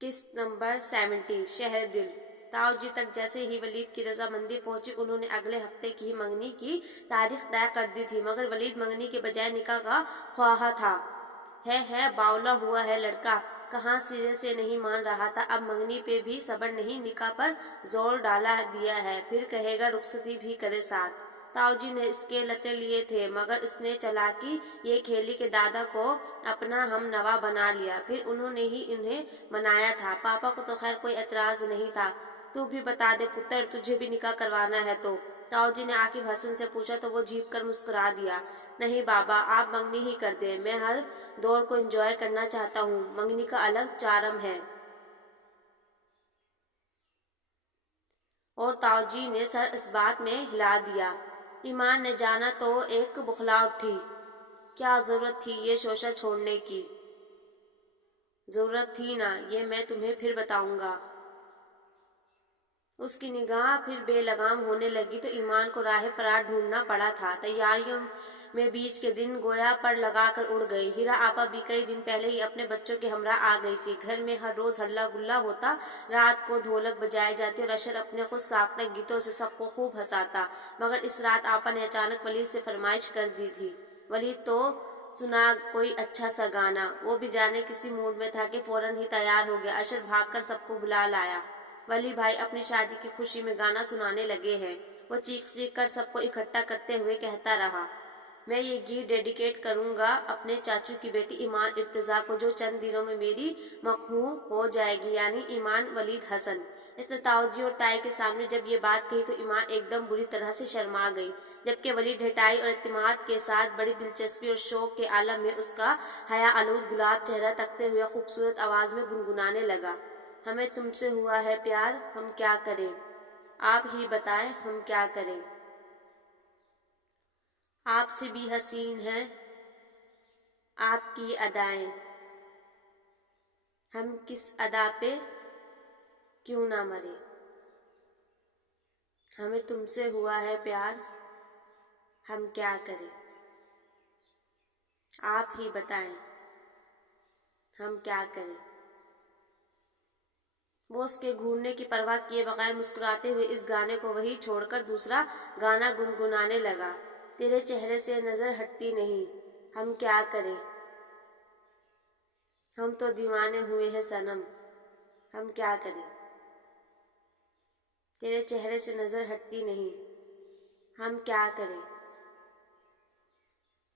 قسط نمبر 70 شہر دل۔ تاؤ جی تک جیسے ہی ولید کی رضامندی پہنچی انہوں نے اگلے ہفتے کی منگنی کی تاریخ طے کر دی تھی، مگر ولید منگنی کے بجائے نکاح کا خواہاں تھا۔ ہے باولا ہوا ہے لڑکا، کہاں سرے سے نہیں مان رہا تھا، اب منگنی پہ بھی صبر نہیں، نکاح پر زور ڈالا دیا ہے، پھر کہے گا رخصتی بھی کرے ساتھ۔ تاؤ جی نے اس کے لتے لیے تھے، مگر اس نے چالاکی یہ کھیلی کہ دادا کو اپنا ہم نوا بنا لیا، پھر انہوں نے ہی انہیں منایا تھا۔ پاپا کو تو خیر کوئی اعتراض نہیں تھا۔ تو بھی بتا دے پتر، تجھے بھی نکاح کروانا ہے تو؟ تاؤ جی نے عاقب حسن سے پوچھا تو وہ جھیپ کر مسکرا دیا۔ نہیں بابا، آپ منگنی ہی کر دیں، میں ہر دور کو انجوائے کرنا چاہتا ہوں، منگنی کا الگ چارم ہے۔ اور تاؤ جی نے سر اس بات میں ہلا دیا۔ ایمان نے جانا تو ایک بخلا اٹھی۔ کیا ضرورت تھی یہ شوشہ چھوڑنے کی؟ ضرورت تھی نا، یہ میں تمہیں پھر بتاؤں گا۔ اس کی نگاہ پھر بے لگام ہونے لگی تو ایمان کو راہ فرار ڈھونڈنا پڑا تھا۔ تیاریوں میں بیچ کے دن گویا پر لگا کر اڑ گئی۔ ہیرا آپا بھی کئی دن پہلے ہی اپنے بچوں کے ہمراہ آ گئی تھی۔ گھر میں ہر روز ہلا گلا ہوتا، رات کو ڈھولک بجائے جاتی اور اشر اپنے خود ساختہ گیتوں سے سب کو خوب ہنساتا، مگر اس رات آپا نے اچانک ولید سے فرمائش کر دی تھی۔ ولید تو سنا کوئی اچھا سا گانا۔ وہ بھی جانے کسی موڈ میں تھا کہ فوراً ہی تیار ہو گیا۔ اشر بھاگ کر سب کو بلا لایا۔ ولی بھائی اپنی شادی کی خوشی میں گانا سنانے لگے ہیں۔ وہ چیخ چیخ کر سب کو اکٹھا کرتے ہوئے کہتا رہا، میں یہ گیت ڈیڈیکیٹ کروں گا اپنے چاچو کی بیٹی ایمان ارتضیٰ کو، جو چند دنوں میں میری مخہوں ہو جائے گی، یعنی ایمان ولید حسن۔ اس نے تاؤ جی اور تائی کے سامنے جب یہ بات کہی تو ایمان ایک دم بری طرح سے شرما گئی، جبکہ ولید ڈھٹائی اور اعتماد کے ساتھ بڑی دلچسپی اور شوق کے عالم میں اس کا حیا آلود گلاب چہرہ تکتے ہوئے خوبصورت آواز میں گنگنانے لگا، ہمیں تم سے ہوا ہے پیار، ہم کیا کریں؟ آپ ہی بتائیں ہم کیا کریں؟ آپ سے بھی حسین ہیں آپ کی ادائیں، ہم کس ادا پہ کیوں نہ مرے؟ ہمیں تم سے ہوا ہے پیار، ہم کیا کریں؟ آپ ہی بتائیں ہم کیا کریں؟ وہ اس کے گھورنے کی پرواہ کیے بغیر مسکراتے ہوئے اس گانے کو وہیں چھوڑ کر دوسرا گانا گنگنانے لگا، تیرے چہرے سے نظر ہٹتی نہیں، ہم کیا کریں؟ ہم تو دیوانے ہوئے ہیں صنم، ہم کیا کریں؟ تیرے چہرے سے نظر ہٹتی نہیں، ہم کیا کریں؟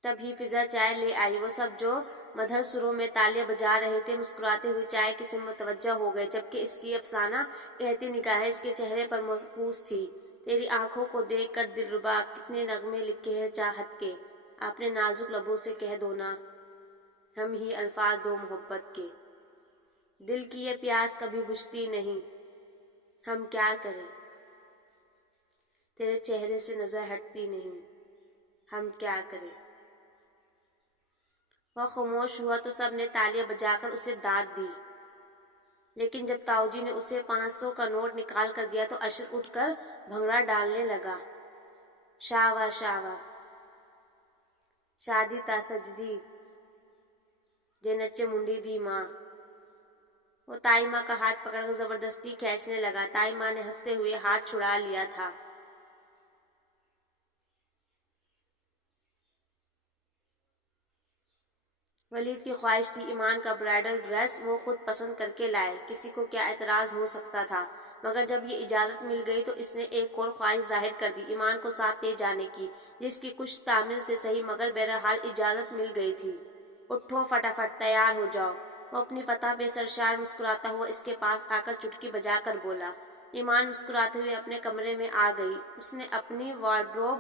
تبھی فضا چائے لے آئی۔ وہ سب جو مدھر سروں میں تالیاں بجا رہے تھے مسکراتے ہوئے چائے کی سمت متوجہ ہو گئے، جبکہ اس کی افسانہ کہتی نگاہیں اس کے چہرے پر مرکوز تھی۔ تیری آنکھوں کو دیکھ کر دلربا کتنے نغمے لکھے ہیں چاہت کے، اپنے نازک لبوں سے کہہ دو نا، ہم ہی الفاظ دو محبت کے، دل کی یہ پیاس کبھی بجھتی نہیں، ہم کیا کریں؟ تیرے چہرے سے نظر ہٹتی نہیں، ہم کیا کریں؟ وہ خاموش ہوا تو سب نے تالیاں بجا کر اسے داد دی، لیکن جب تاؤ جی نے اسے 500 کا نوٹ نکال کر دیا تو اشر اٹھ کر بھنگڑا ڈالنے لگا، شاوا شاوا شادی تا سجدی جے نچے منڈی دی ماں۔ وہ تائی ماں کا ہاتھ پکڑ کر زبردستی کھینچنے لگا، تائی ماں نے ہنستے ہوئے ہاتھ چھڑا لیا تھا۔ ولید کی خواہش تھی ایمان کا برائڈل ڈریس وہ خود پسند کر کے لائے، کسی کو کیا اعتراض ہو سکتا تھا، مگر جب یہ اجازت مل گئی تو اس نے ایک اور خواہش ظاہر کر دی، ایمان کو ساتھ لے جانے کی، جس کی کچھ تعمیل سے صحیح مگر بہرحال اجازت مل گئی تھی۔ اٹھو فٹافٹ تیار ہو جاؤ۔ وہ اپنی فتح پہ سرشار مسکراتا ہوا اس کے پاس آ کر چٹکی بجا کر بولا۔ ایمان مسکراتے ہوئے اپنے کمرے میں آ گئی۔ اس نے اپنی وارڈروب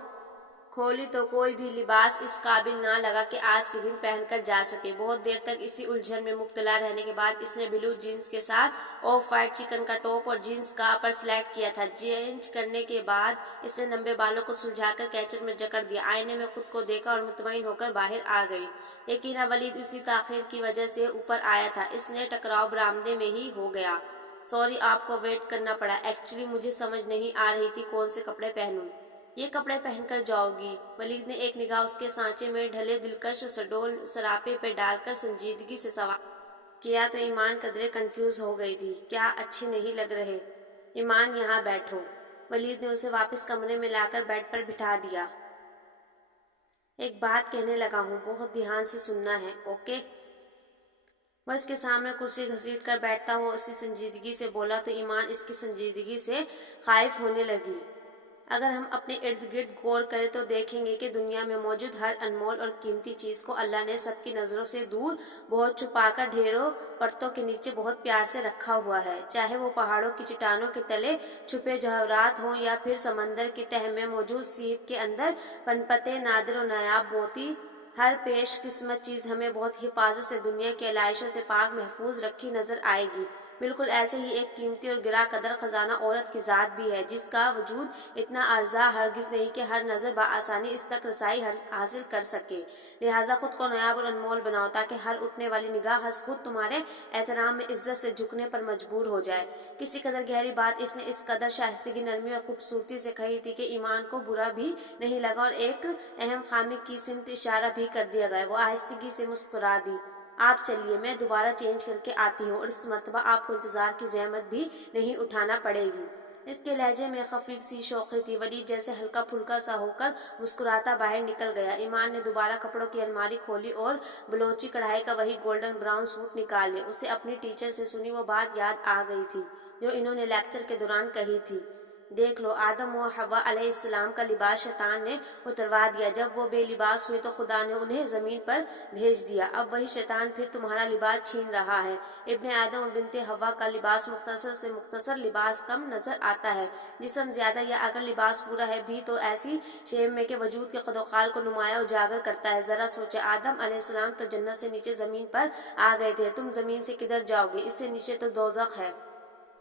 کھولی تو کوئی بھی لباس اس قابل نہ لگا کہ آج کے دن پہن کر جا سکے۔ بہت دیر تک اسی الجھن میں مبتلا رہنے کے بعد اس نے بلو جینس کے ساتھ آف وائٹ چکن کا ٹاپ اور جینس کا اپر سلیکٹ کیا تھا۔ چینج کرنے کے بعد اس نے لمبے بالوں کو سلجھا کر کیچر میں جکڑ دیا، آئینے میں خود کو دیکھا اور مطمئن ہو کر باہر آ گئی۔ یقیناً ولید اسی تاخیر کی وجہ سے اوپر آیا تھا، اس نے ٹکراؤ برآمدے میں ہی ہو گیا۔ سوری آپ کو ویٹ کرنا پڑا، ایکچولی مجھے سمجھ نہیں آ رہی تھی کون سے کپڑے پہنوں۔ یہ کپڑے پہن کر جاؤ گی؟ ولید نے ایک نگاہ اس کے سانچے میں ڈھلے دلکش اور سڈول سراپے پہ ڈال کر سنجیدگی سے سوال کیا تو ایمان قدرے کنفیوز ہو گئی تھی۔ کیا اچھی نہیں لگ رہے؟ ایمان یہاں بیٹھو۔ ولید نے اسے واپس کمرے میں لا کر بیڈ پر بٹھا دیا۔ ایک بات کہنے لگا ہوں، بہت دھیان سے سننا ہے، اوکے؟ وہ اس کے سامنے کرسی گھسیٹ کر بیٹھتا ہوا اسی سنجیدگی سے بولا تو ایمان اس کی سنجیدگی سے خائف ہونے لگی۔ اگر ہم اپنے ارد گرد غور کریں تو دیکھیں گے کہ دنیا میں موجود ہر انمول اور قیمتی چیز کو اللہ نے سب کی نظروں سے دور بہت چھپا کر ڈھیروں پرتوں کے نیچے بہت پیار سے رکھا ہوا ہے، چاہے وہ پہاڑوں کی چٹانوں کے تلے چھپے جواہرات ہوں یا پھر سمندر کی تہہ میں موجود سیپ کے اندر پنپتے نادر و نایاب موتی۔ ہر پیش قسمت چیز ہمیں بہت حفاظت سے دنیا کی علائشوں سے پاک محفوظ رکھی نظر آئے گی۔ بالکل ایسے ہی ایک قیمتی اور گراں قدر خزانہ عورت کی ذات بھی ہے، جس کا وجود اتنا ارزاں ہرگز نہیں کہ ہر نظر بآسانی اس تک رسائی حاصل کر سکے۔ لہٰذا خود کو نایاب اور انمول بناؤ تاکہ ہر اٹھنے والی نگاہ خود تمہارے احترام میں عزت سے جھکنے پر مجبور ہو جائے۔ کسی قدر گہری بات اس نے اس قدر شائستگی، نرمی اور خوبصورتی سے کہی تھی کہ ایمان کو برا بھی نہیں لگا اور ایک اہم خامی کی سمت اشارہ بھی کر دیا گیا۔ وہ آہستگی سے مسکرا دی۔ آپ چلیے، میں دوبارہ چینج کر کے آتی ہوں اور اس مرتبہ آپ کو انتظار کی زحمت بھی نہیں اٹھانا پڑے گی۔ اس کے لہجے میں خفیف سی شوخی تھی۔ ولید جیسے ہلکا پھلکا سا ہو کر مسکراتا باہر نکل گیا۔ ایمان نے دوبارہ کپڑوں کی الماری کھولی اور بلوچی کڑھائی کا وہی گولڈن براؤن سوٹ نکال لیا۔ اسے اپنی ٹیچر سے سنی وہ بات یاد آ گئی تھی جو انہوں نے لیکچر کے دوران کہی تھی۔ دیکھ لو، آدم و حوا علیہ السلام کا لباس شیطان نے اتروا دیا۔ جب وہ بے لباس ہوئے تو خدا نے انہیں زمین پر بھیج دیا۔ اب وہی شیطان پھر تمہارا لباس چھین رہا ہے۔ ابن آدم و بنت حوا کا لباس مختصر سے مختصر لباس کم نظر آتا ہے، جسم زیادہ، یا اگر لباس پورا ہے بھی تو ایسی شیب میں کہ وجود کے قد و قال کو نمایاں اجاگر کرتا ہے۔ ذرا سوچیں، آدم علیہ السلام تو جنت سے نیچے زمین پر آ گئے تھے، تم زمین سے کدھر جاؤ گے؟ اس سے نیچے تو دوزخ ہے۔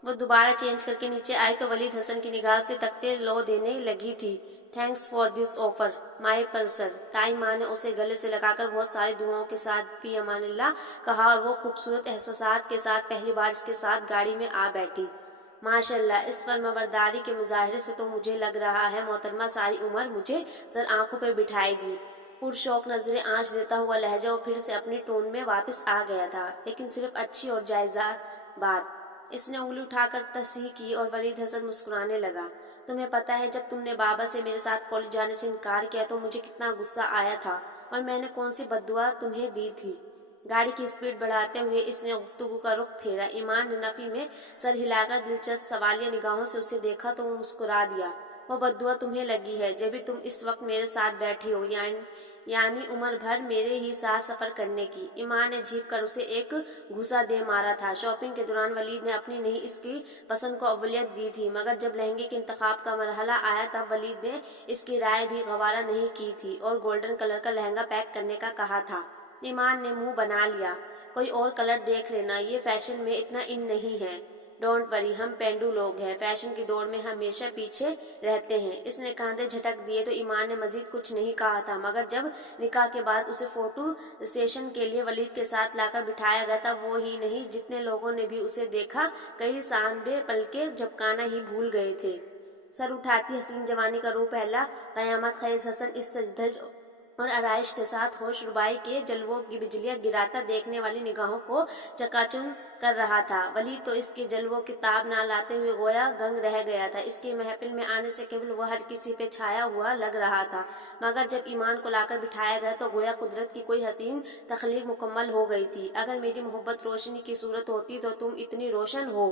وہ دوبارہ چینج کر کے نیچے آئی تو ولید حسن کی نگاہ اسے تکتے لو دینے لگی تھی۔ Thanks for this offer my Pulsar. تائی ماں نے اسے گلے سے لگا کر بہت ساری دعاؤں کے ساتھ فی امان اللہ کہا اور وہ خوبصورت احساسات کے ساتھ پہلی بار اس کے ساتھ گاڑی میں آ بیٹھی۔ ماشاء اللہ، اس فرمانبرداری کے مظاہرے سے تو مجھے لگ رہا ہے محترمہ ساری عمر مجھے سر آنکھوں پہ بٹھائے گی۔ پرشوق نظریں آنچ دیتا ہوا لہجہ وہ پھر سے اپنی ٹون میں واپس آ گیا تھا، لیکن صرف اچھی اور جائزہ بات۔ اس نے انگلی اٹھا کر تصحیح کی اور ولید حسن مسکرانے لگا۔ تمہیں پتہ ہے جب تم نے بابا سے میرے ساتھ کالج جانے سے انکار کیا تو مجھے کتنا غصہ آیا تھا اور میں نے کون سی بد دعا تمہیں دی تھی؟ گاڑی کی سپیڈ بڑھاتے ہوئے اس نے گفتگو کا رخ پھیرا۔ ایمان نے نفی میں سر ہلا کر دلچسپ سوالیہ نگاہوں سے اسے دیکھا تو وہ مسکرا دیا۔ وہ بد دعا تمہیں لگی ہے جبھی تم اس وقت میرے ساتھ بیٹھی ہو، یعنی عمر بھر میرے ہی ساتھ سفر کرنے کی۔ ایمان نے جھیپ کر اسے ایک گھوسا دے مارا تھا۔ شاپنگ کے دوران ولید نے اپنی نہیں اس کی پسند کو اولویت دی تھی، مگر جب لہنگے کے انتخاب کا مرحلہ آیا تب ولید نے اس کی رائے بھی گوارا نہیں کی تھی اور گولڈن کلر کا لہنگا پیک کرنے کا کہا تھا۔ ایمان نے منہ بنا لیا۔ کوئی اور کلر دیکھ لینا، یہ فیشن میں اتنا ان نہیں ہے۔ ڈونٹ وری، ہم پینڈو لوگ ہیں، فیشن کی دوڑ میں ہمیشہ پیچھے رہتے ہیں۔ اس نے کاندھے جھٹک دیے تو ایمان نے مزید کچھ نہیں کہا تھا، مگر جب نکاح کے بعد اسے فوٹو سیشن کے لیے ولید کے ساتھ لا کر بٹھایا گیا تب وہ ہی نہیں جتنے لوگوں نے بھی اسے دیکھا کئی سانبے پلکیں جھپکانا ہی بھول گئے تھے۔ سر اٹھاتی حسین جوانی کا روح پہلا قیامت خیز حسن اس سج دھج اور آرائش کے ساتھ ہوش ربائی کے جلووں کی بجلیاں گراتا دیکھنے والی نگاہوں کو چکا چوند کر رہا تھا۔ ولید تو اس کے جلووں کی تاب نہ لاتے ہوئے گویا دنگ رہ گیا تھا۔ اس کی محفل میں آنے سے قبل وہ ہر کسی پہ چھایا ہوا لگ رہا تھا، مگر جب ایمان کو لا کر بٹھایا گیا تو گویا قدرت کی کوئی حسین تخلیق مکمل ہو گئی تھی۔ اگر میری محبت روشنی کی صورت ہوتی تو تم اتنی روشن ہو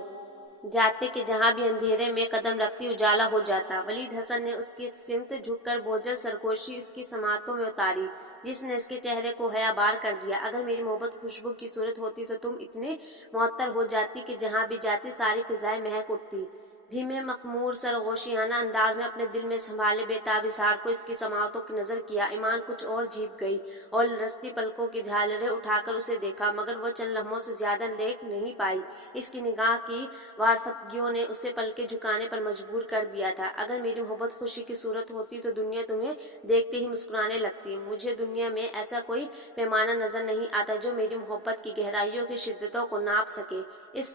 جاتے کہ جہاں بھی اندھیرے میں قدم رکھتی اجالا ہو جاتا۔ ولید حسن نے اس کی سمت جھک کر بوجھل سرگوشی اس کی سماعتوں میں اتاری، جس نے اس کے چہرے کو حیا بار کر دیا۔ اگر میری محبت خوشبو کی صورت ہوتی تو تم اتنے معطر ہو جاتی کہ جہاں بھی جاتی ساری فضائیں مہک اٹھتی۔ دھیمے مخمور سرگوشیانہ انداز میں اپنے دل میں سنبھالے بے تاب اظہار کو اس کی سماعتوں کی نظر کیا۔ ایمان کچھ اور جھیپ گئی اور رستی پلکوں کی جھالریں اٹھا کر اسے دیکھا، مگر وہ چند لمحوں سے زیادہ دیکھ نہیں پائی۔ اس کی نگاہ کی وارفتگیوں نے اسے پلکیں جھکانے پر مجبور کر دیا تھا۔ اگر میری محبت خوشی کی صورت ہوتی تو دنیا تمہیں دیکھتے ہی مسکرانے لگتی۔ مجھے دنیا میں ایسا کوئی پیمانہ نظر نہیں آتا جو میری محبت کی گہرائیوں کی شدتوں کو ناپ سکے۔ اس